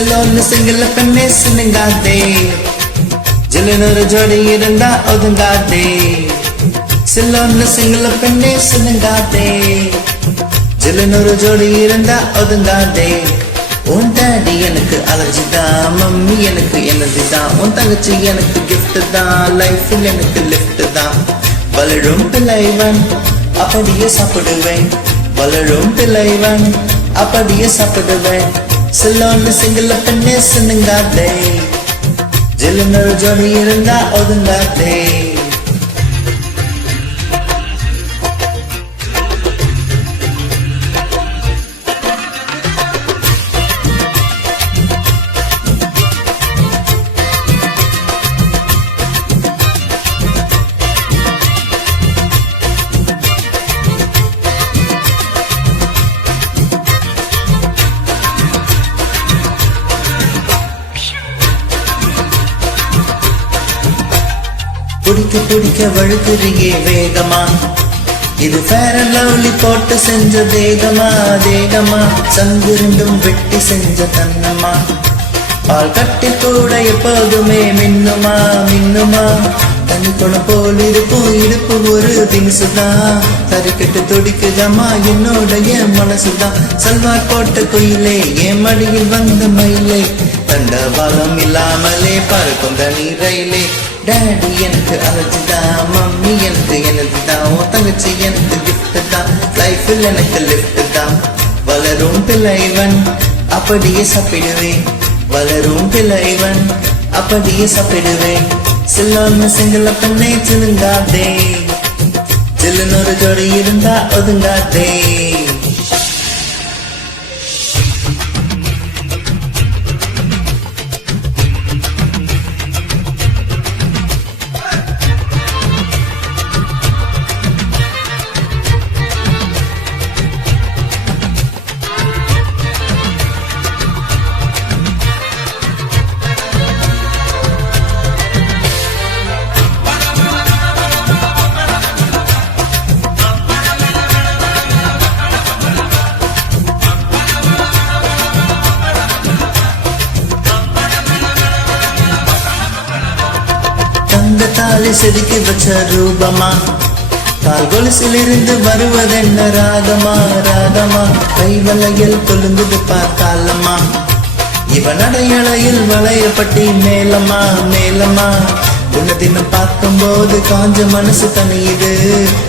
செல்லோன்னு சிங்கள பெண்ணே சின்னங்காதே ஜில்லுனொரு ஜோடி இருந்தா ஒதுங்காதே செல்லோன்னு சிங்கள பெண்ணே சின்னங்காதே ஜில்லுனொரு ஜோடி இருந்தா ஒதுங்காதே உன் டாடி எனக்கு அலர்ஜி தான் மம்மி எனக்கு எனர்ஜி தான் உன் தங்கச்சி எனக்கு கிஃப்ட் தான் லைஃபில் எனக்கு லிஃப்ட் தான் வளரும் பிள்ளைவன் அப்படியே சாப்பிடுவேன் வளரும் பிள்ளைவன் அப்படியே சாப்பிடுவேன் செல்லோன்னு சிங்கள பெண்ணே சின்னங்காதே ஜில்லுனொரு ஜோடி இருந்தா ஒதுங்காதே பிடிக்க பிடிக்க வழுக்குறியே வேகமா இது ஃபேர் அண்ட் லவ்லி போட்டு செஞ்ச தேகமா தேகமா சங்கிருந்தும் வெட்டி செஞ்ச தன்னம்மா பால் கட்டி கூட எப்போதுமே மின்னுமா மின்னுமா தனி குணம் போல் இருக்கும் இடுப்பு ஒரு தினுசுதான் தறிக்கட்டு துடிக்குதம்மா என்னோடைய மனசுதான் சல்வார் போட்ட குயிலே என் மடியில் வந்த மயிலே தண்டவாளம் இல்லாமலே பறக்கும் தனி ரயிலே டாடி எனக்கு அலர்ஜி தான் மம்மி எனக்கு எனர்ஜி தான் உன் தங்கச்சி எனக்கு கிஃப்ட் தான் லைஃபில் எனக்கு லிஃப்ட் தான் வளரும் பிள்ளைவன் அப்படியே சாப்பிடுவேன் வளரும் பிள்ளைவன் அப்படியே சாப்பிடுவேன் செல்லோன்னு சிங்கள பெண்ணை சிலுங்காதே ஜில்லுனொரு ஜோடி இருந்தா ஒதுங்காதே தங்கத்தாலே செதுக்கி வச்ச ரூபமா கால் கொலுசிலிருந்து வருவதென்ன ராகமா ராகமா கைவளையில் கொழுங்குது பார்த்தாலம்மா இவன் அடையளையில் வளையப்பட்டி மேலமா மேலமா உன்ன தினம் பார்க்கும்போது காஞ்ச மனசு தனியுது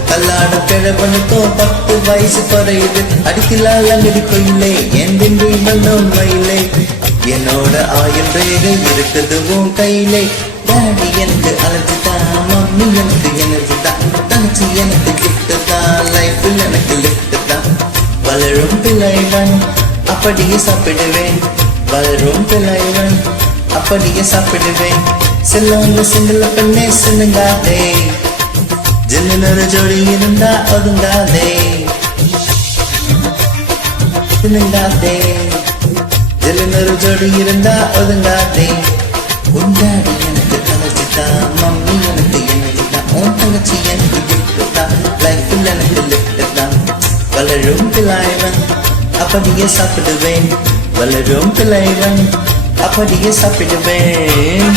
கல்லாட கிழவனுக்கோ 10 வயசு குறையுது அடிக்கலால மிதிக்கொயிலே என் தின்று வந்தோம் மயிலே என்னோட ஆயுள் ரேகை இருக்குது உன் கையிலே டாடி எனக்கு அலர்ஜி தான் மம்மி எனக்கு எனர்ஜி தான் தங்கச்சி எனக்கு கிஃப்ட் தான் லைஃபில் எனக்கு லிஃப்ட் தான் வளரும் பிள்ளைவன் அப்படியே சாப்பிடுவேன் வளரும் பிள்ளைவன் அப்படியே சாப்பிடுவேன் செல்லோன்னு சிங்கள பெண்ணே சின்னங்காதே ஜில்லுனொரு ஜோடி இருந்தா ஒதுங்காதே சின்னங்காதே ஜில்லுனொரு ஜோடி இருந்தா ஒதுங்காதே உன் டாடி எனக்கு அலர்ஜி தான் மம்மி எனக்கு எனர்ஜி தான் உன் தங்கச்சி எனக்கு கிஃப்ட் தான் லைஃபில் எனக்கு லிஃப்ட் தான் வளரும் பிள்ளைவன் அப்படியே சாப்பிடுவேன் வளரும் பிள்ளைவன் அப்படியே சாப்பிடுவேன்